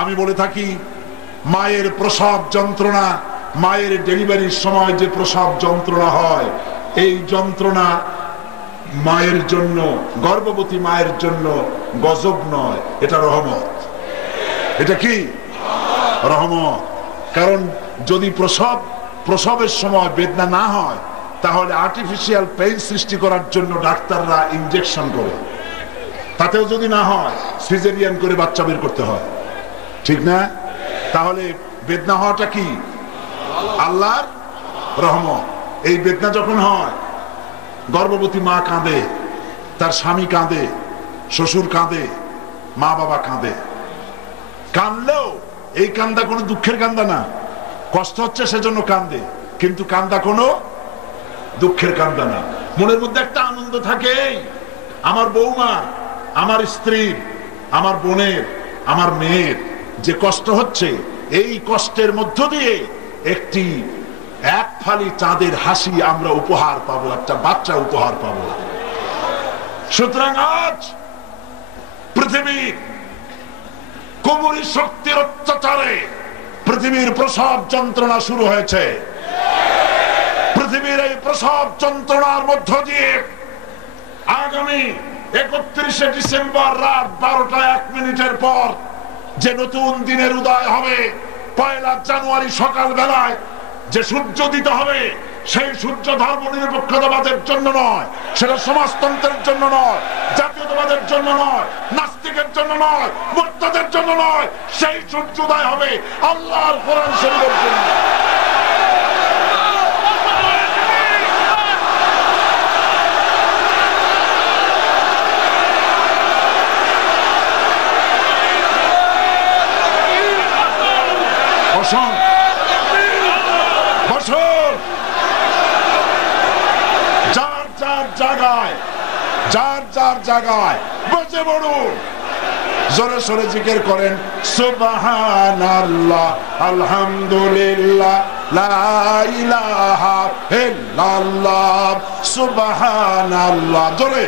আমি বলে থাকি, মায়ের প্রসব যন্ত্রণা, মায়ের ডেলিভারির সময় যে প্রসব যন্ত্রণা হয়, এই যন্ত্রণা মায়ের জন্য, গর্ভবতী মায়ের জন্য গজব নয়, এটা রহমত। এটা কি রহমত? কারণ যদি প্রসবের সময় বেদনা না হয়, তাহলে আর্টিফিশিয়াল পেইন সৃষ্টি করার জন্য ডাক্তাররা ইনজেকশন করে, তাতেও যদি না হয় সিজারিয়ান করে বাচ্চা বের করতে হয়, ঠিক না? তাহলে বেদনা হওয়াটা কি আল্লাহর রহমত। এই বেদনা যখন হয়, গর্ভবতী মা কাঁদে, তার স্বামী কাঁদে, শ্বশুর কাঁদে, মা বাবা কাঁদে। কাঁদলেও এই কান্দা কোনো দুঃখের কান্দা না, কষ্ট হচ্ছে সেজন্য কান্দে, কিন্তু কান্দা কোনো দুঃখের কান্দা না। মনের মধ্যে একটা আনন্দ থাকে, আমার বৌমার, আমার স্ত্রীর, আমার বোনের, আমার মেয়ের যে কষ্ট হচ্ছে, এই কষ্টের মধ্য দিয়ে একটি এক ফালি চাঁদের হাসি আমরা উপহার পাবো, একটা বাচ্চা উপহার পাবো। সুতরাং আজ পৃথিবীর কুমুরি শক্তির অত্যাচারে পৃথিবীর প্রসব যন্ত্রণা শুরু হয়েছে। পৃথিবীর এই প্রসব যন্ত্রণার মধ্য দিয়ে আগামী 31শে ডিসেম্বর রাত 12টা 1 মিনিটের পর যে নতুন দিনের উদয় হবে, 1 জানুয়ারি সকাল বেলায় যে সূর্য দিতে হবে, সেই সূর্য ধর্ম নিরপেক্ষতাবাদের জন্য নয়, সেটা সমাজতন্ত্রের জন্য নয়, জাতীয়তাবাদের জন্য নয়, নাস্তিকের জন্য নয়, মুরতাদের জন্য নয়, সেই সূর্য উদয় হবে আল্লাহর কোরআন শরীফের জন্য। যার যার জায়গায় বসে পড়ুন, জোরে সোরে জিকির করেন সুবহানাল্লাহ, আলহামদুলিল্লাহ, লা ইলাহা ইল্লাল্লাহ, সুবহানাল্লাহ, জোরে।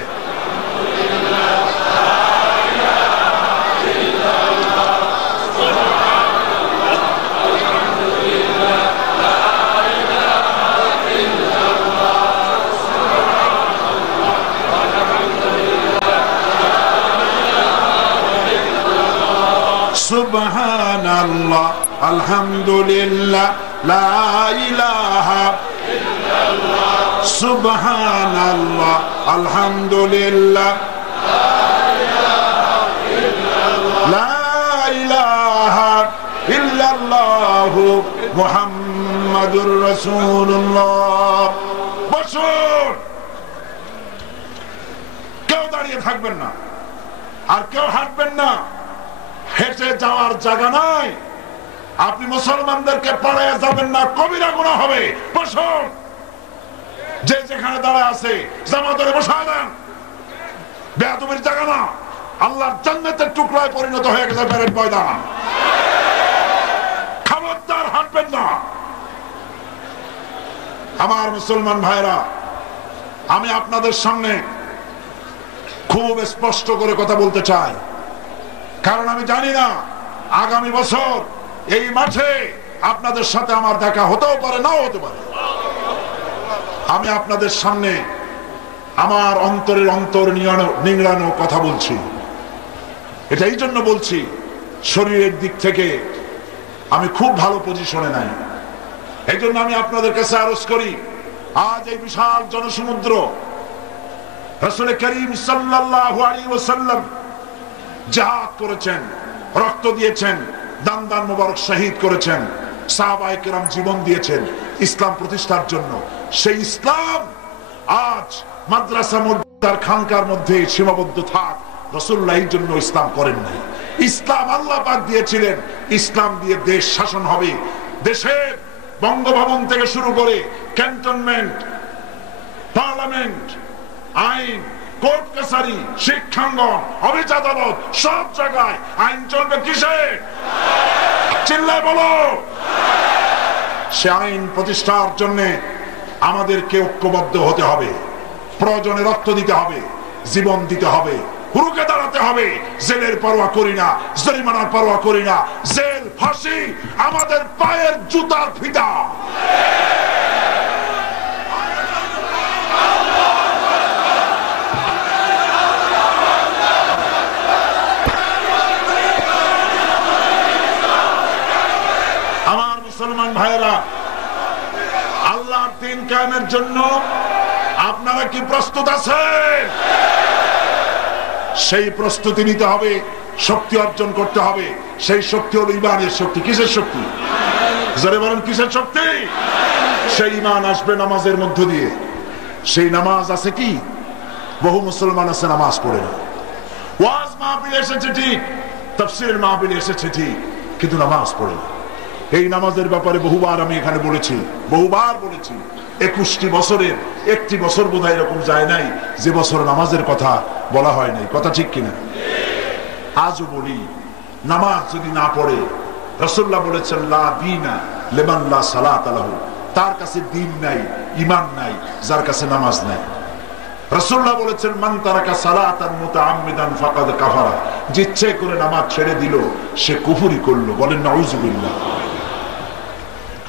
সুবহানাল্লাহ, আলহামদুলিল্লাহ, লা ইলাহা ইল্লাল্লাহ, সুবহানাল্লাহ, আলহামদুলিল্লাহ, লা ইলাহা ইল্লাল্লাহ, মুহাম্মাদুর রাসূলুল্লাহ। বসুন, কেউ দাঁড়িয়ে থাকবেন না, আর কেউ হাঁটবেন না, হেঁটে যাওয়ার জায়গা নাই। আপনি মুসলমানদেরকে পাড়ায় যাবেন না, কবিরা গুনাহ হবে। বসুন, যে যেখানে দাঁড়ায় আছে জামা ধরে বসায় দেন, বেয়াদবির জায়গা না, আল্লাহর জান্নাতের টুকরায় পরিণত হয়ে গেছে প্যারেড ময়দান। খবরদার হাঁটবেন না। আমার মুসলমান ভাইরা, আমি আপনাদের সামনে খুব স্পষ্ট করে কথা বলতে চাই, কারণ আমি জানি না আগামী বছর এই মাঠে আপনাদের সাথে আমার দেখা হতেও পারে, নাও হতে পারে। আমি আপনাদের সামনে আমার অন্তরের অন্তর নিংড়ানো কথা বলছি। এটা এই জন্য বলছি, শরীরের দিক থেকে আমি খুব ভালো পজিশনে নাই। এই জন্য আমি আপনাদের কাছে আরজ করি, আজ এই বিশাল জনসমুদ্র রাসূল করিম সাল্লাল্লাহু আলাইহি ওয়াসাল্লাম জিহাদ করেছেন, রক্ত দিয়েছেন, দান দান মোবারক শহীদ করেছেন, সাহাবায়ে কেরাম জীবন দিয়েছেন ইসলাম প্রতিষ্ঠার জন্য। সেই ইসলাম আজ মাদ্রাসা মসজিদ খানকার মধ্যে সীমাবদ্ধ থাক, রাসূলুল্লাহ এর জন্য ইসলাম করেন নাই। ইসলাম আল্লাহ পাক দিয়েছিলেন, ইসলাম দিয়ে দেশ শাসন হবে। দেশের বঙ্গভবন থেকে শুরু করে ক্যান্টনমেন্ট, পার্লামেন্ট, আইন, কোর্ট কাছারি, শিক্ষাঙ্গন, অফিস আদালত, সব জায়গায় আইন চলবে কিসে? চিল্লায় বলো। সে আইন প্রতিষ্ঠার জন্য আমাদেরকে ঐক্যবদ্ধ হতে হবে, প্রয়োজনে রক্ত দিতে হবে, জীবন দিতে হবে, রুখে দাঁড়াতে হবে। জেলের পরোয়া করি না, জরিমানার পরোয়া করি না। জেল, ফাঁসি আমাদের পায়ের জুতার ফিতা। আমার মুসলমান ভাইয়েরা, আল্লাহর দ্বীন কায়েমের জন্য আপনারা কি প্রস্তুত আছেন? সেই প্রস্তুতি নিতে হবে, শক্তি অর্জন করতে হবে। সেই শক্তি হলো ঈমানের শক্তি। কিসের শক্তি? জোরে বলেন, কিসের শক্তি? সেই ঈমান আসবে নামাজের মধ্য দিয়ে। সেই নামাজ আছে কি? বহু মুসলমান আছে নামাজ পড়ে না। ওয়াজ মাহফিলে এসেছে ঠিক, তাফসীরের মাহফিলে এসেছে ঠিক, কিন্তু নামাজ পড়ে না। এই নামাজের ব্যাপারে বহুবার আমি এখানে বলেছি, বহুবার বলেছি। 21টি বছরের একটি বছর বোধহয় এরকম যায় নাই যে বছর নামাজের কথা বলা হয় নাই। কথা ঠিক কিনা? আজও বলি, নামাজ যদি না পড়ে, রাসূলুল্লাহ বলেছেন লা দীনা লিমান লা সালাতা লাহু, তার কাছে দ্বীন নাই, ঈমান নাই যার কাছে নামাজ নাই। রাসূলুল্লাহ বলেছেন মান তারাকা সালাতান মুতাআম্মিদান ফাকাদ কাফারা, যে ইচ্ছে করে নামাজ ছেড়ে দিল সে কুফরি করলো। বলেন নাউযুবিল্লাহ।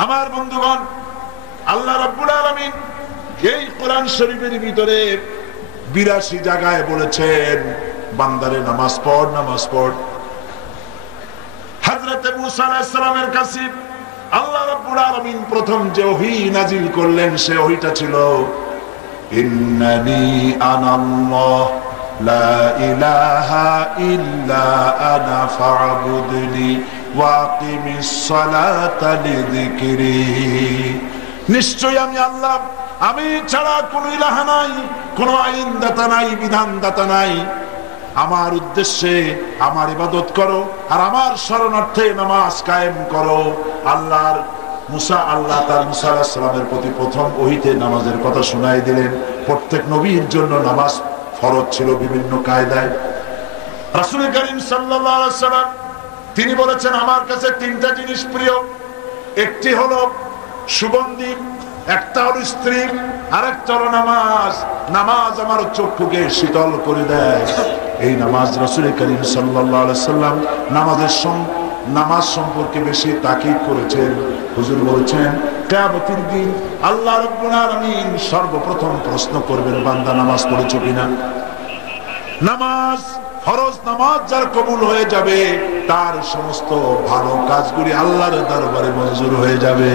আমার বন্ধুগণ, আল্লাহ রাব্বুল আলামিন এই কোরআন শরীফের ভিতরে 82 জায়গায় বলেছেন বান্দারে নামাজ পড়, নামাজ পড়। হযরত মুসা আলাইহিস সালামের কাছে আল্লাহ রাব্বুল আলামিন প্রথম যে ওহী নাজিল করলেন, সে ওহীটা ছিল ইন্নানি আনাল্লাহ লা ইলাহা ইল্লা আনা ফা'বুদনি ওয়াকিমিস সালাতা লিযিকরি। নিশ্চয় আমি আল্লাহ, আমি ছাড়া কোনো ইলাহ নাই, কোনো আইনদাতা নাই, বিধানদাতা নাই। আমার উদ্দেশ্যে আমার ইবাদত করো আর আমার শরণার্থে নামাজ কায়েম করো। আল্লাহ তার মুসা আলাইহিস সালামের প্রতি প্রথম ওহীতে নামাজের কথা শোনাই দিলেন। প্রত্যেক নবীর জন্য নামাজ ফরজ ছিল বিভিন্ন কায়দায়। রাসূল করিম সাল্লাল্লাহু আলাইহি ওয়াসাল্লাম তিনি বলেছেন আমার কাছে 3টা জিনিস প্রিয়। একটি হলো সুগন্ধি, একটা হলো স্ত্রী, আর একটা হলো নামাজ। নামাজ আমার চক্ষুকে শীতল করে দেয়। এই নামাজ রাসূল করিম সাল্লাল্লাহু আলাইহি ওয়াসাল্লাম নামাজ সম্পর্কে বেশি তাকিদ করেছেন। হুজুর বলেছেন কিয়ামতের দিন আল্লাহ রাব্বুল আলামিন সর্বপ্রথম প্রশ্ন করবেন, বান্দা নামাজ পড়েছো কিনা? নামাজ, ফরজ নামাজ যার কবুল হয়ে যাবে, তার সমস্ত ভালো কাজগুলি আল্লাহর দরবারে মঞ্জুর হয়ে যাবে।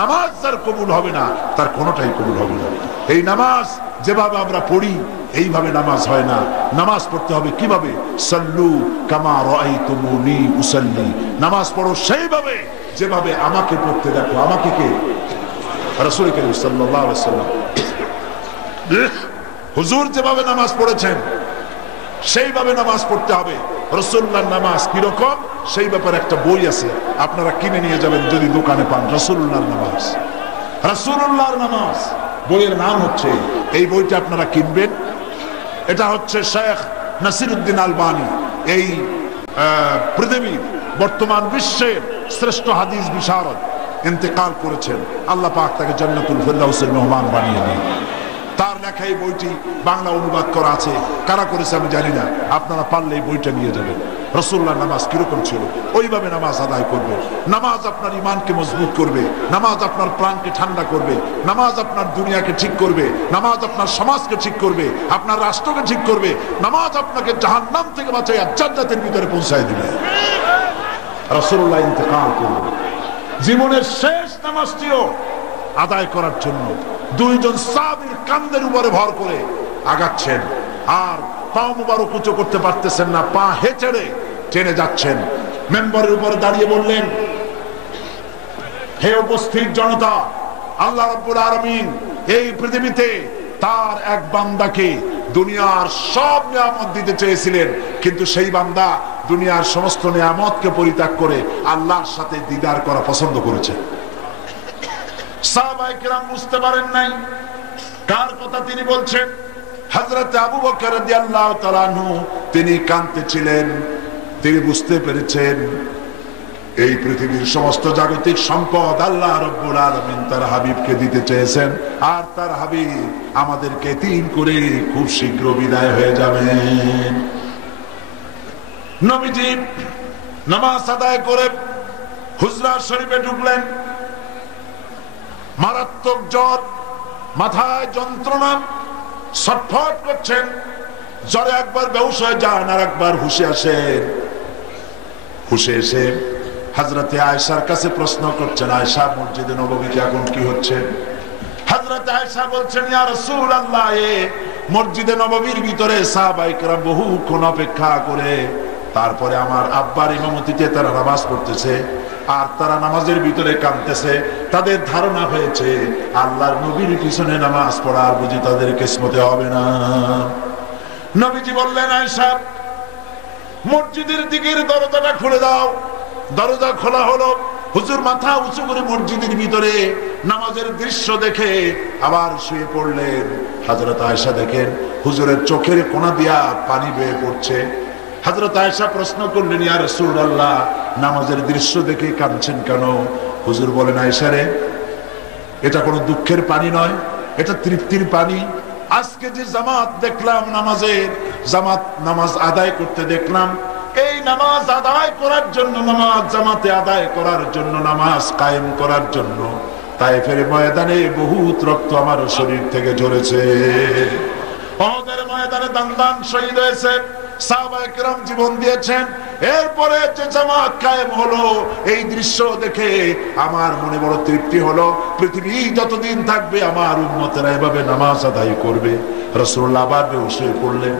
নামাজ যার কবুল হবে না, তার কোনোটাই কবুল হবে না। এই নামাজ যেভাবে আমরা পড়ি এইভাবে নামাজ হয় না। নামাজ পড়তে হবে কিভাবে? সাল্লু কামা রাআইতুমুনি উসাল্লি। নামাজ পড়ো সেইভাবে যেভাবে আমাকে পড়তে দেখো। আমাকে কে? রাসূল করিম সাল্লাল্লাহু আলাইহি ওয়াসাল্লাম। হুজুর যেভাবে নামাজ পড়েছেন সেইভাবে নামাজ পড়তে হবে। রাসূলুল্লাহর নামাজ কিরকম সেই ব্যাপারে একটা বই আছে, আপনারা কিনে নিয়ে যাবেন যদি দোকানে পান। রাসূলুল্লাহর নামাজ, রাসূলুল্লাহর নামাজ বইয়ের নাম হচ্ছে, এই বইটা আপনারা কিনবেন। এটা হচ্ছে শেখ নাসিরউদ্দিন আলবানী, এই পৃথিবীর বর্তমান বিশ্বের শ্রেষ্ঠ হাদিস বিশারদ, ইন্তেকাল করেছেন। আল্লাহ পাক তাকে জান্নাতুল ফিরদাউসের মেহমান বানিয়ে দিন। তার লেখা এই বইটি বাংলা অনুবাদ করা আছে, কারা করেছে আমি জানি না। আপনারা পারলে এই বইটা নিয়ে যাবেন। রাসূলুল্লাহর নামাজ কিরকম ছিল ওইভাবে নামাজ আদায় করবে। নামাজ আপনার ঈমানকে মজবুত করবে, নামাজ আপনার প্রাণকে ঠান্ডা করবে, নামাজ আপনার দুনিয়াকে ঠিক করবে, নামাজ আপনার সমাজকে ঠিক করবে, আপনার রাষ্ট্রকে ঠিক করবে। নামাজ আপনাকে জাহান্নাম থেকে বাঁচাইয়া জান্নাতের ভিতরে পৌঁছায় দিবে। রাসূলুল্লাহ ইন্তেকাল করলেন, জীবনের শেষ নামাজটিও আদায় করার জন্য 2জন সাহাবীর কাঁধের উপরে ভর করে আগাচ্ছেন, আর পা মুবারক উঁচু করতে পারতেছেন না, পা হেঁচড়ে টেনে যাচ্ছেন। মেম্বারের উপরে দাঁড়িয়ে বললেন, হে উপস্থিত জনতা, আল্লাহ রাব্বুল আলামিন এই পৃথিবীতে তার এক বান্দাকে দুনিয়ার সব নিয়ামত দিতে চেয়েছিলেন, কিন্তু সেই বান্দা দুনিয়ার সমস্ত নিয়ামতকে পরিত্যাগ করে আল্লাহর সাথে দিদার করা পছন্দ করেছে। সাহাবায়ে কেরাম বুঝতে পারেন নাই কার কথা তিনি বলছেন। হযরত আবু বকর রাদিয়াল্লাহু তাআলা আনহু তিনি কাঁদতেছিলেন। তিনি বুঝতে পেরেছেন এই পৃথিবীর সমস্ত জাগতিক সম্পদ আল্লাহ রাব্বুল আলামিন তার হাবিবকে দিতে চেয়েছেন, আর তার হাবিব আমাদেরকে এতিম করে খুব শীঘ্র বিদায় হয়ে যাবেন। নবীজি নামাজ আদায় করে হুজরা শরীফে ঢুকলেন। মারাত্মক জ্বর, মাথায় যন্ত্রণা, ছটফট করছেন। জ্বরে একবার বেহুশ হয়ে যান, আর একবার হুশে আসেন। হুশে এসে হযরতে আয়েশার কাছে প্রশ্ন করছেন, আয়েশা, মসজিদে নববীতে এখন কি হচ্ছে? হযরতে আয়েশা বলছেন, ইয়া রাসূলুল্লাহ, মসজিদে নববীর ভিতরে সাহাবায়ে কেরাম বহুক্ষণ অপেক্ষা করে তারপরে আমার আব্বার ইমামতিতে তারা নামাজ পড়তেছে, আর তারা নামাজের ভিতরে কাঁদতেছে। তাদের ধারণা হয়েছে আল্লাহর নবীর পিছনে নামাজ পড়ার বুঝি তাদের কিসমতে হবে না। নবীজি বললেন, আয়েশা, মসজিদের দিকের দরজাটা খুলে দাও। দরজা খোলা হলো। হুজুর মাথা উঁচু করে মসজিদের ভিতরে নামাজের দৃশ্য দেখে আবার শুয়ে পড়লেন। হযরত আয়েশা দেখেন হুজুরের চোখের কোনা দিয়া পানি বেয়ে পড়ছে। হযরত আয়েশা প্রশ্ন করলেন, ইয়া রাসূলুল্লাহ, নামাজের দৃশ্য দেখে কাঁদছেন কেন? হুজুর বলেন, আয়েশা রে, এটা কোনো দুঃখের পানি নয়, এটা তৃপ্তির পানি। আজকে যে জামাত দেখলাম, নামাজ আদায় করতে দেখলাম, এই নামাজ আদায় করার জন্য, নামাজ জামাতে আদায় করার জন্য, নামাজ কায়েম করার জন্য তায়েফের ময়দানে বহুত রক্ত আমার শরীর থেকে ঝরেছে। উহুদের ময়দানে দান শহীদ হয়েছে, সাহাবায়ে কেরাম জীবন দিয়েছেন। এরপরে যে জামাত কায়েম হলো, এই দৃশ্য দেখে আমার মনে বড় তৃপ্তি হলো। পৃথিবী যতদিন থাকবে আমার উম্মতেরা এভাবে নামাজ আদায় করবে। রাসূলুল্লাহ আবার বেহুশ হয়ে পড়লেন।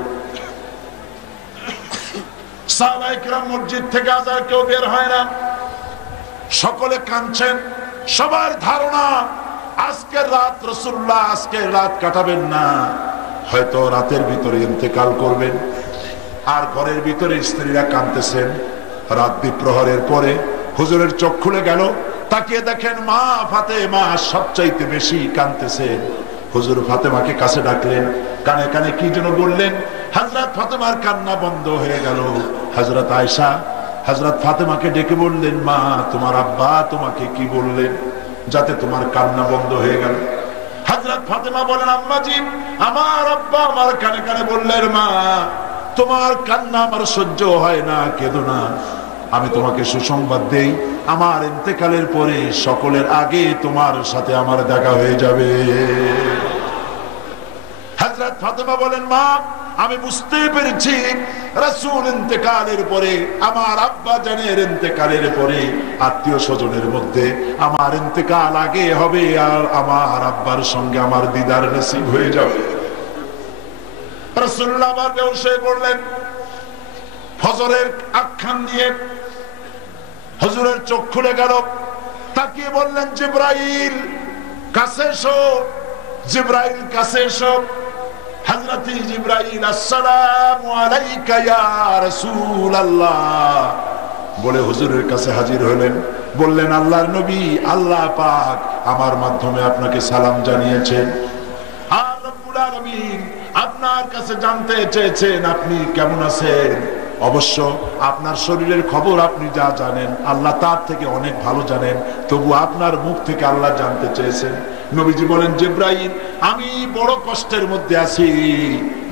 সাহাবায়ে কেরাম মসজিদ থেকে আজার কেউ বের হয় না, সকলে কাঁদছেন। সবার ধারণা আজকের রাত রাসূলুল্লাহ আজকের রাত কাটাবেন না, হয়তো রাতের ভিতরে ইন্তেকাল করবেন। আর ঘরের ভিতরে স্ত্রীরা কাঁদতেছেন। রাত দ্বিপ্রহরের পরে হুজুরের চোখ খুলে গেল, তাকিয়ে দেখেন মা ফাতেমা সবচাইতে বেশি কাঁদতেছেন। হুজুর ফাতেমাকে কাছে ডাকলেন, কানে কানে কি যেন বললেন। হযরত ফাতেমার কান্না বন্ধ হয়ে গেল। হযরত আয়েশা হযরত ফাতেমাকে ডেকে বললেন, মা, তোমার আব্বা তোমাকে কি বললেন যাতে তোমার কান্না বন্ধ হয়ে গেল? হযরত ফাতেমা বলেন, আম্মাজি, আমার আব্বা আমার কানে কানে বললেন, মা, তোমার কান্না আমার সহ্য হয় না, কেঁদো না। আমি তোমাকে সুসংবাদ দেই, আমার ইন্তেকালের পরে সকলের আগে তোমার সাথে আমার দেখা হয়ে যাবে। হযরত ফাতেমা বলেন, মা, আমি বুঝতে পেরেছি রাসূল ইন্তেকালের পরে, আমার আব্বা জানের ইন্তেকালের পরে আত্মীয় স্বজনের মধ্যে আমার ইন্তেকাল আগে হবে, আর আমার আব্বার সঙ্গে আমার দিদার নসিব হয়ে যাবে। রাসূলুল্লাহ আবার বেহুশ হয়ে পড়লেন। ফজরের আখ্যান দিয়ে হুজুরের চোখ খুলে গেল। তাকিয়ে বললেন, জিবরাইল কাছে এসো, জিবরাইল কাছে এসো। হযরত জিবরাইল, আসসালামু আলাইকা ইয়া রাসূলুল্লাহ বলে হুজুরের কাছে হাজির হলেন। বললেন, আল্লাহর নবী, আল্লাহ পাক আমার মাধ্যমে আপনাকে সালাম জানিয়েছেন, আর রব্বুল আলামিন আপনার কাছে জানতে চেয়েছেন আপনি কেমন আছেন। অবশ্য আপনার শরীরের খবর আপনি যা জানেন আল্লাহ তার থেকে অনেক ভালো জানেন, তবু আপনার মুখ থেকে আল্লাহ জানতে চেয়েছেন। নবীজি বলেন, জিবরাইল, আমি বড় কষ্টের মধ্যে আছি,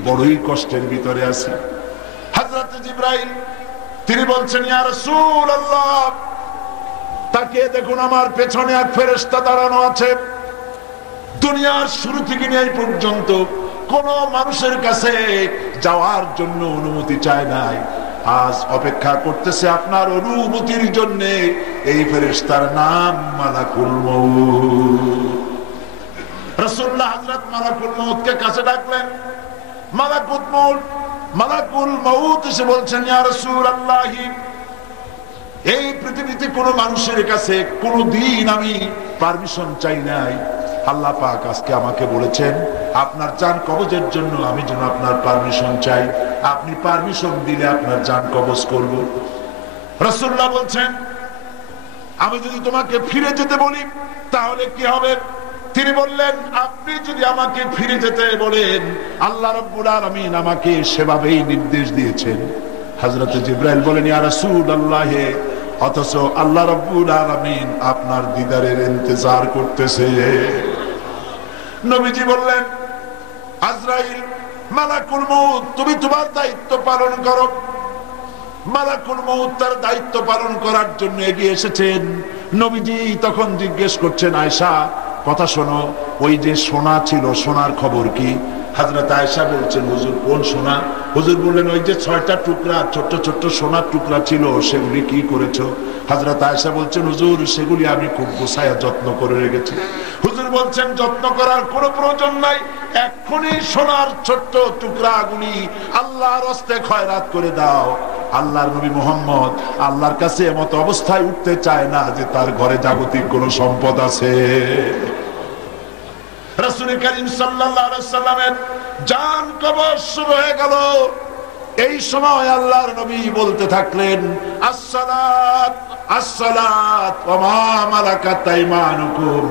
বড়ই কষ্টের ভিতরে আছি। হযরত জিবরাইল তিনি বলছেন, ইয়া রাসূলুল্লাহ, তাকিয়ে দেখুন আমার পেছনে এক ফেরেশতা দাঁড়ানো আছে। দুনিয়ার শুরু থেকে নিয়ে এই পর্যন্ত কোন মানুষের কাছে যাওয়ার জন্য অনুমতি চায় নাই, আজ অপেক্ষা করতেছে আপনার অনুমতির জন্য। এই ফেরেশতার নাম মালাকুল মউত। রাসূলুল্লাহ হযরত মালাকুল মউতকে কাছে ডাকলেন। মালাকুল মউত এসে বলছেন, ইয়া রাসূলুল্লাহ, এই পৃথিবীতে কোন মানুষের কাছে কোনদিন আমি পারমিশন চাই নাই। আল্লাহ পাক আজকে আমাকে বলেছেন আপনার জান কবজের জন্য আমি যেন আপনার পারমিশন চাই, আপনি পারমিশন দিলে আপনার জান কবজ করব। রাসূলুল্লাহ বলছেন, আমি যদি তোমাকে ফিরে যেতে বলি তাহলে কি হবে? তিনি বললেন, আপনি যদি আমাকে ফিরে যেতে বলেন, আল্লাহ রাব্বুল আলামিন আমাকে সেভাবেই নির্দেশ দিয়েছেন। হযরত জিবরাইল বলেন, ইয়া রাসূলুল্লাহ, অথচ আল্লাহ রাব্বুল আলামিন আপনার দিদারের ইন্তজার করতেছে। নবীজি বললেন, আজরাইল, মালাকুল মউত, তুমি তোমার দায়িত্ব পালন করো। মালাকুল মউত তার দায়িত্ব পালন করার জন্য এগিয়ে এসেছেন। নবীজি তখন জিজ্ঞেস করছেন, আয়েশা কথা শোনো, ওই যে সোনা ছিল, সোনার খবর কি? হযরত আয়েশা বলছেন, হুজুর কোন সোনা? হুজুর বললেন, ওই যে 6টা টুকরা, ছোট্ট ছোট্ট সোনার টুকরা ছিল, সেগুলি কি করেছো? হযরত আয়েশা বলছেন, হুজুর সেগুলি আমি খুব গোছায়া যত্ন করে রেখেছি। হুজুর বলছেন, যত্ন করার কোনো প্রয়োজন নাই, এক্ষুনি সোনার ছোট্ট টুকরাগুলি আল্লাহর হস্তে খয়রাত করে দাও। আল্লাহর নবী মুহাম্মদ আল্লাহর কাছে এমত অবস্থায় উঠতে চায় না যে তার ঘরে জাগতিক কোনো সম্পদ আছে। রাসূল করিম সাল্লাল্লাহু আলাইহি সাল্লামের জান কবজ শুরু হয়ে গেল। এই সময় আল্লাহর নবী বলতে থাকলেন, আসসালাত আসসালাত ওয়া মা মালাকাত আইমানুকুম,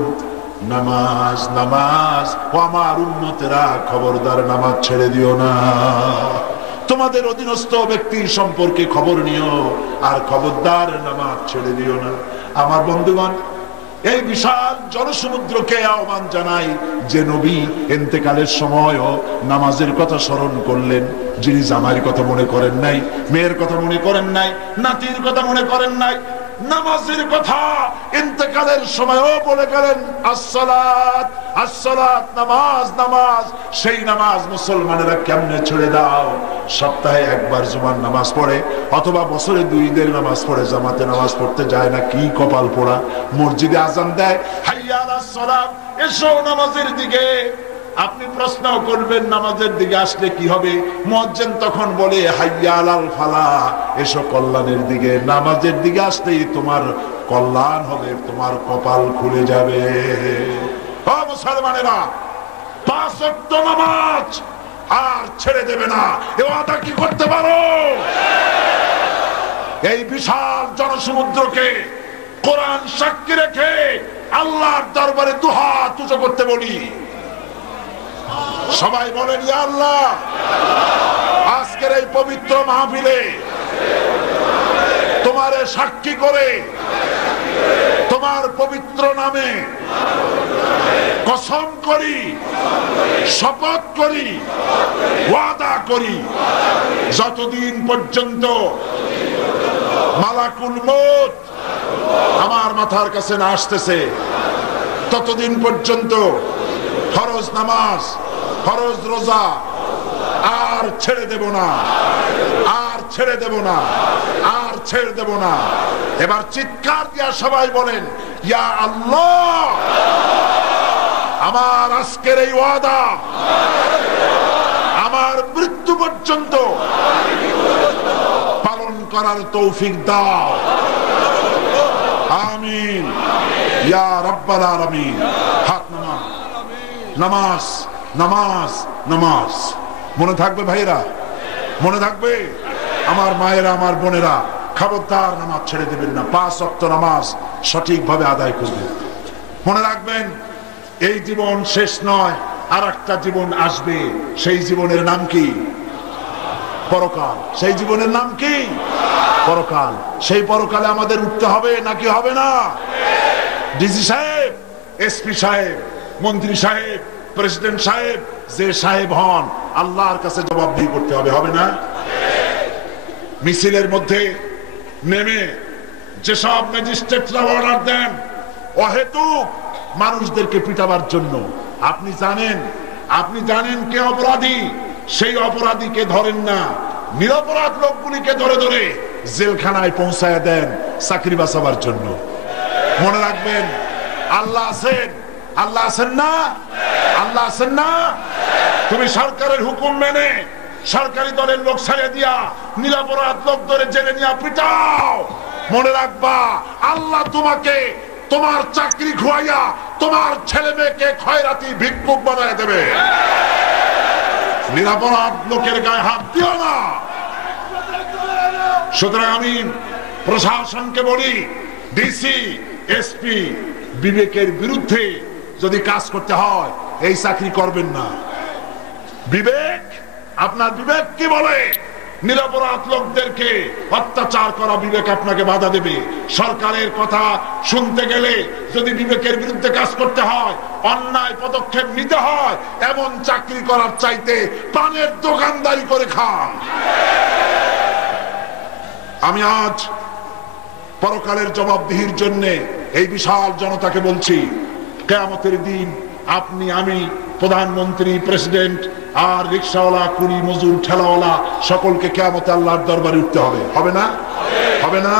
নামাজ নামাজ। ও আমার উম্মতেরা, খবরদার নামাজ ছেড়ে দিও না। তোমাদের অধীনস্থ ব্যক্তির সম্পর্কে খবর নিও, আর খবরদার নামাজ ছেড়ে দিও না। আমার বন্ধুগণ, এই বিশাল জনসমুদ্রকে আহ্বান জানাই যে নবী ইন্তেকালের সময়ও নামাজের কথা স্মরণ করলেন। যিনি জামাইয়ের কথা মনে করেন নাই, মেয়ের কথা মনে করেন নাই, নাতির কথা মনে করেন নাই, নামাজের কথা ইন্তেকালের সময়ও বলে গেলেন, আসসালাত আসসালাত, নামাজ নামাজ। সেই নামাজ মুসলমানেরা কেমনে ছেড়ে দাও? সপ্তাহে একবার জুমার নামাজ পড়ে, অথবা বছরে 2 ঈদের নামাজ পড়ে, জামাতে নামাজ পড়তে যায় না। কি কপাল পোড়া! মসজিদে আযান দেয়, হাইয়া আলাস সালাত, এসো নামাজের দিকে। আপনি প্রশ্ন করবেন, নামাজের দিকে আসলে কি হবে? মুয়াজ্জিন তখন বলে, হাইয়া আলাল ফালাহ, এসো কল্যাণের দিকে। নামাজের দিকে আসলেই তোমার কল্যাণ হবে, তোমার কপাল খুলে যাবে। ও মুসলমানেরা, 5 ওয়াক্ত নামাজ আর ছেড়ে দেবে না, এ ওয়াদা কি করতে পারো? এই বিশাল জনসমুদ্রকে কোরআন সাক্ষী রেখে আল্লাহর দরবারে দুহাত উঁচু করতে বলি। সবাই বলেন, ইয়া আল্লাহ, আজকের এই পবিত্র মাহফিলে তোমারে সাক্ষী করে, তোমার পবিত্র নামে কসম করি, শপথ করি, ওয়াদা করি, যতদিন পর্যন্ত মালাকুল মউত আমার মাথার কাছে না আসতেছে, ততদিন পর্যন্ত ফরজ নামাজ, ফরজ রোজা আর ছেড়ে দেব না, আর ছেড়ে দেব না, আর ছেড়ে দেব না। এবার চিৎকার দিয়া সবাই বলেন, ইয়া আল্লাহ, আমার আজকের এই ওয়াদা আমার মৃত্যু পর্যন্ত পালন করার তৌফিক দাও। আমিন ইয়া রাব্বাল আলামিন। হাত নামা। নামাজ নামাজ নামাজ। মনে থাকবে ভাইরা, মনে থাকবে? আমার মায়েরা, আমার বোনেরা, খবরদার নামাজ ছেড়ে দেবেন না। 5 ওয়াক্ত নামাজ সঠিকভাবে আদায় করবেন। মনে রাখবেন, এই জীবন শেষ নয়, আর একটা জীবন আসবে। সেই জীবনের নাম কি? পরকাল। সেই জীবনের নাম কি? পরকাল। সেই পরকালে আমাদের উঠতে হবে নাকি হবে না? ডিসি সাহেব, এসপি সাহেব, মন্ত্রী সাহেব, প্রেসিডেন্ট সাহেব, যে সাহেব হন, আল্লাহর কাছে জবাবদিহি করতে হবে, হবে না? মিছিলের মধ্যে নেমে যেসব ম্যাজিস্ট্রেটরা অর্ডার দেন অহেতুক মানুষদেরকে পিটাবার জন্য, আপনি জানেন কে অপরাধী, সেই অপরাধীকে ধরেন না, নিরপরাধ লোকগুলিকে ধরে ধরে জেলখানায় পৌঁছায় দেন চাকরি বাঁচাবার জন্য। মনে রাখবেন, আল্লাহ আছেন, আল্লাহ আছেন না? আল্লাহ আছেন না? তুমি সরকারের হুকুম মেনে সরকারি দলের লোক ছেড়ে দিয়া নিরপরাধ লোক ধরে জেলে নিয়ে পিটাও। মনে রাখবা, আল্লাহ তোমাকে তোমার চাকরি খোয়াইয়া তোমার ছেলে মেয়েকে খয়রাতি ভিক্ষুক বানায় দেবে। নিরপরাধ লোকের গায়ে হাত দিও না। সুতরাং আমি প্রশাসনকে বলি, ডিসি, এসপি, বিবেকের বিরুদ্ধে যদি কাজ করতে হয়, এই চাকরি করবেন না। বিবেক, আপনার বিবেক কি বলে? নিরপরাধ লোকদেরকে অত্যাচার করা বিবেক আপনাকে বাধা দেবে। সরকারের কথা শুনতে গেলে যদি বিবেকের বিরুদ্ধে কাজ করতে হয়, অন্যায় পদক্ষেপ নিতে হয়, এমন চাকরি করার চাইতে পানের দোকানদারি করে খান। আমি আজ পরকালের জবাবদিহির জন্য এই বিশাল জনতাকে বলছি, কিয়ামতের দিন আপনি, আমি, প্রধানমন্ত্রী, প্রেসিডেন্ট আর রিকশাওয়ালা, কুলি মজুর, ঠেলাওয়ালা সকলকে কিয়ামতে আল্লাহর দরবারে উঠতে হবে। হবে না? হবে না?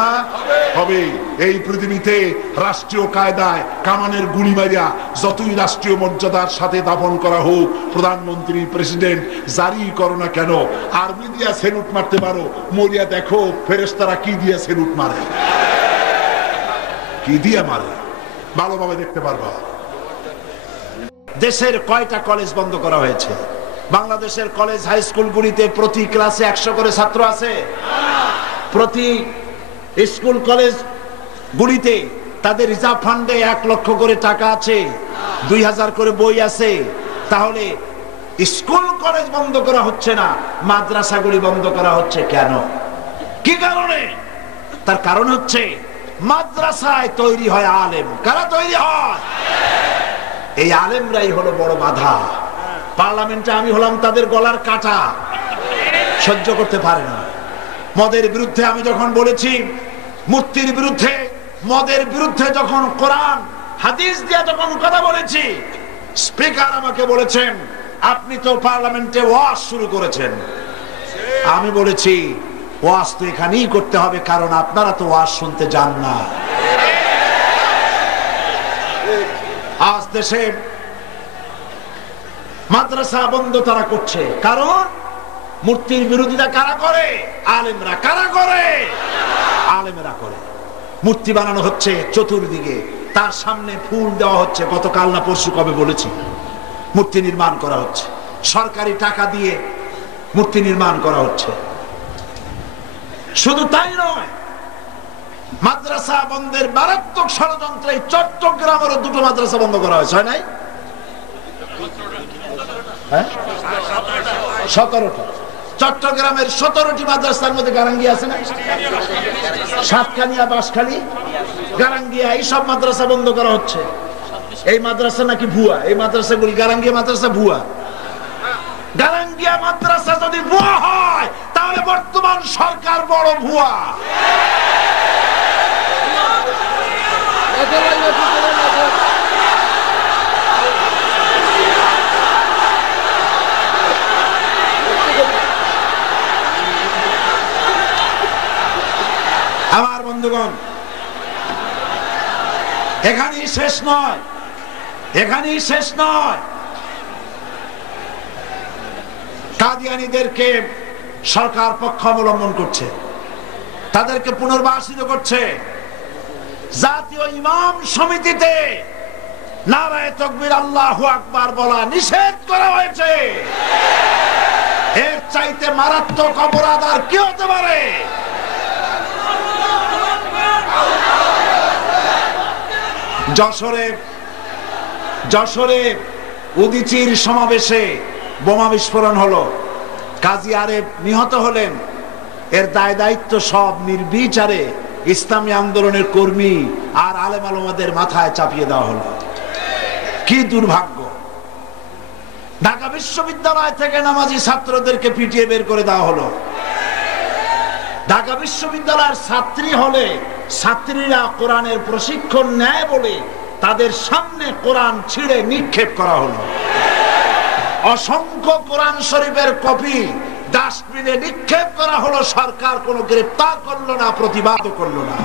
হবে। এই পৃথিবীতে রাষ্ট্রীয় কায়দায় কামানের গুলি মারিয়া যতই রাষ্ট্রীয় মর্যাদার সাথে দাফন করা হোক, প্রধানমন্ত্রী, প্রেসিডেন্ট জারি করো না কেন, আর্মি দিয়া সেলুট মারতে পারো, মরিয়া দেখো ফেরেশতারা কি দিয়া সেলুট মারে, কি দিয়া মারে, ভালোভাবে দেখতে পারবা। দেশের কয়টা কলেজ বন্ধ করা হয়েছে? বাংলাদেশের কলেজ হাই স্কুলগুলিতে প্রতি ক্লাসে 100 করে ছাত্র আছে। প্রতি স্কুল কলেজ গুলিতে তাদের রিজার্ভ ফান্ডে 1 লক্ষ করে টাকা আছে, 2000 করে বই আছে। তাহলে স্কুল কলেজ বন্ধ করা হচ্ছে না, মাদ্রাসাগুলি বন্ধ করা হচ্ছে কেন? কি কারণে? তার কারণ হচ্ছে মাদ্রাসায় তৈরি হয় আলেম। কারা তৈরি হয়? এই আলেমরাই হলো বড় বাধা। পার্লামেন্টে আমি হলাম তাদের গলার কাটা, সহ্য করতে পারে না। মদের বিরুদ্ধে আমি যখন বলেছি, মূর্তির বিরুদ্ধে, মদের বিরুদ্ধে যখন কোরআন হাদিস দিয়ে যখন কথা বলেছি, স্পিকার আমাকে বলেছেন আপনি তো পার্লামেন্টে ওয়াজ শুরু করেছেন। আমি বলেছি ওয়াজ তো এখানেই করতে হবে, কারণ আপনারা তো ওয়াজ শুনতে যান না। আজ দেশে মাদ্রাসা বন্ধ তারা করছে, কারণ মূর্তির বিরোধিতা কারা করে? আলেমরা। কারা করে? আলেমরা করে। মূর্তি বানানো হচ্ছে চতুর্দিকে, তার সামনে ফুল দেওয়া হচ্ছে। গতকাল না পরশু কবে বলেছি, মূর্তি নির্মাণ করা হচ্ছে, সরকারি টাকা দিয়ে মূর্তি নির্মাণ করা হচ্ছে। শুধু তাই নয়, মাদ্রাসা বন্ধের মারাত্মক ষড়যন্ত্রে চট্টগ্রামেরও 2টো মাদ্রাসা বন্ধ করা হয়েছে, হয় নাই? 17টা। চট্টগ্রামের 17টি মাদ্রাসার মধ্যে গারাঙ্গি আছে না? সাতকানিয়া, বাঁশখালী, গারাঙ্গিয়া, এইসব মাদ্রাসা বন্ধ করা হচ্ছে। এই মাদ্রাসা নাকি ভুয়া। এই মাদ্রাসাগুলি, গারাঙ্গিয়া মাদ্রাসা ভুয়া। গারাঙ্গিয়া মাদ্রাসা যদি ভুয়া হয়, তাহলে বর্তমান সরকার বড় ভুয়া। আমার বন্ধুগণ, এখানেই শেষ নয়, এখানেই শেষ নয়। কাদিয়ানীদেরকে সরকার পক্ষ অবলম্বন করছে, তাদেরকে পুনর্বাসিত করছে। জাতীয় ইমাম সমিতিতে নারায়ে তাকবীর আল্লাহু আকবার বলা নিষেধ করা হয়েছে। এর চাইতে মারাত্মক অপরাধ আর কি হতে পারে? যশোরে উদীচীর সমাবেশে বোমা বিস্ফোরণ হলো, কাজী আরেফ নিহত হলেন। এর দায় দায়িত্ব সব নির্বিচারে ইসলামী আন্দোলনের কর্মী আর আলেম আলেমাদের মাথায় চাপিয়ে দেওয়া হলো। কি দুর্ভাগ্য! ঢাকা বিশ্ববিদ্যালয় থেকে নামাজি ছাত্রদেরকে পিটিয়ে বের করে দেওয়া হলো। ঢাকা বিশ্ববিদ্যালয়ের ছাত্রী হলে ছাত্রীরা কোরআনের প্রশিক্ষণ নেয় বলে তাদের সামনে কোরআন ছিঁড়ে নিক্ষেপ করা হলো। অসংখ্য কোরআন শরীফের কপি ডাস্টবিনে নিক্ষেপ করা হলো। সরকার কোনো গ্রেফতার করলো না, প্রতিবাদ করলো না।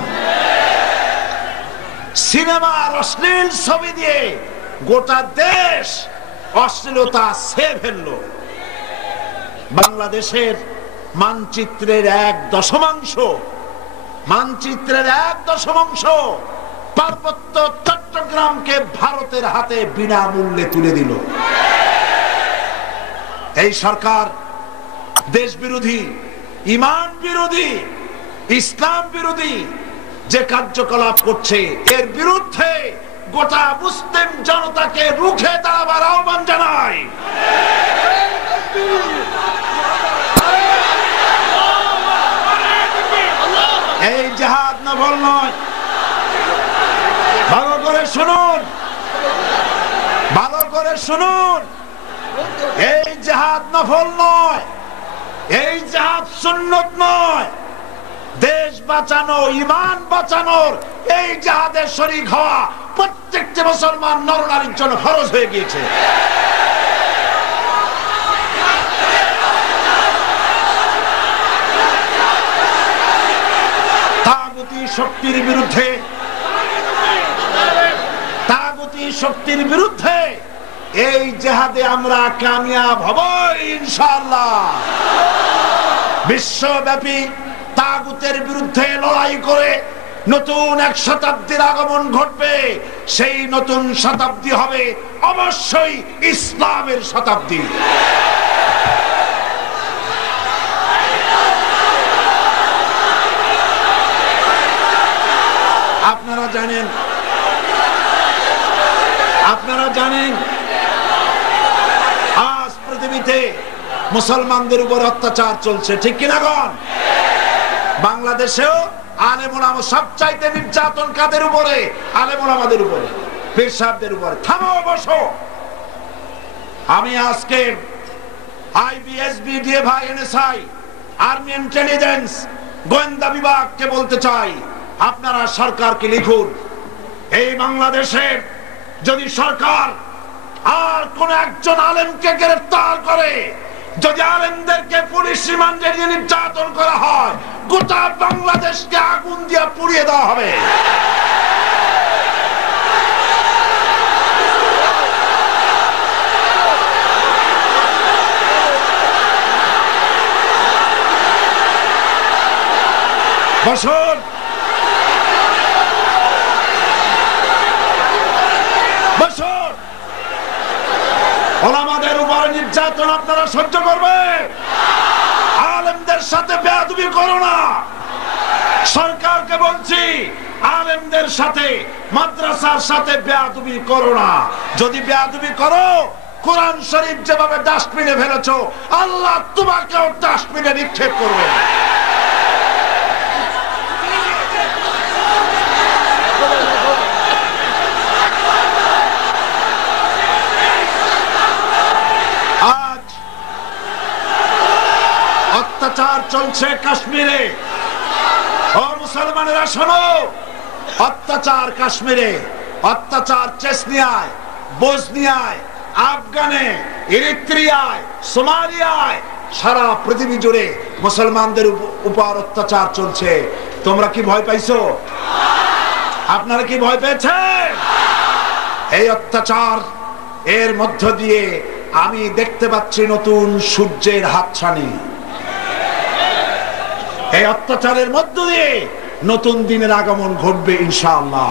সিনেমার অশ্লীল ছবি দিয়ে গোটা দেশ অশ্লীলতা ছেয়ে ফেললো। বাংলাদেশের মানচিত্রের 1/10 পার্বত্য চট্টগ্রামকে ভারতের হাতে বিনামূল্যে তুলে দিল। এই সরকার দেশ বিরোধী, ইমান বিরোধী, ইসলাম বিরোধী যে কার্যকলাপ করছে, এর বিরুদ্ধে গোটা মুসলিম জনতাকে রুখে দাঁড়াবার আহ্বান জানাই। এই জিহাদ নফল নয়। ভালো করে শুনুন, ভালো করে শুনুন, এই জিহাদ নফল নয়, এই জিহাদ সুন্নত নয়। দেশ বাঁচানো, ঈমান বাঁচানোর এই জিহাদে শরীক হওয়া প্রত্যেকটি মুসলমান নরনারীর জন্য ফরজ হয়ে গিয়েছে। তাগুতি শক্তির বিরুদ্ধে, তাগুতি শক্তির বিরুদ্ধে এই জিহাদে আমরা কামিয়াব হব ইনশাআল্লাহ। বিশ্বব্যাপী তাগুতের বিরুদ্ধে লড়াই করে নতুন এক শতাব্দীর আগমন ঘটবে। সেই নতুন শতাব্দী হবে অবশ্যই ইসলামের শতাব্দী। আপনারা জানেন, আপনারা জানেন আজ পৃথিবীতে মুসলমানদের উপর অত্যাচার চলছে, ঠিক কিনা গণ? বাংলাদেশেও আলেম ওলামা সবচাইতে নির্যাতন কাদের উপরে? আলেম ওলামাদের উপরে, পীর সাহেবদের উপরে। থামো, বসো। আমি আজকে আইবিএসবি, ডিএফআই, এনএসআই, আর্মি ইন্টেলিজেন্স, গোয়েন্দা বিভাগকে বলতে চাই, আপনারা সরকারকে লিখুন, এই বাংলাদেশে যদি সরকার আর কোন একজন আলেমকে গ্রেফতার করে, যদি আলেমদেরকে পুলিশ রিমান্ডে নিয়ে নির্যাতন করা হয়, গোটা বাংলাদেশকে আগুন দিয়ে পুড়িয়ে দেওয়া হবে। বসুন, বসুন। ওলামাদের উপর নির্যাতন আপনারা সহ্য করবেন? আলেমদের সাথে বেয়াদবি করো না। সরকারকে বলছি, আলেমদের সাথে, মাদ্রাসার সাথে বেয়াদবি করো না। যদি বেয়াদবি করো, কোরআন শরীফ যেভাবে ডাস্টবিনে ফেলেছো, আল্লাহ তোমাকেও ডাস্টবিনে নিক্ষেপ করবে। আজ অত্যাচার চলছে কাশ্মীরে। ও মুসলমানেরা শোনো, অত্যাচার কাশ্মীরে, অত্যাচার চেচনিয়ায়, বসনিয়ায়, আফগানে, ইরিত্রিয়ায়, সোমালিয়ায়, সারা পৃথিবী জুড়ে মুসলমানদের উপর অত্যাচার চলছে। তোমরা কি ভয় পাইছো? আপনারা কি ভয় পেয়েছেন? এই অত্যাচার, এর মধ্য দিয়ে আমি দেখতে পাচ্ছি নতুন সূর্যের হাতছানি। এই অত্যাচারের মধ্য দিয়ে নতুন দিনের আগমন ঘটবে ইনশাআল্লাহ।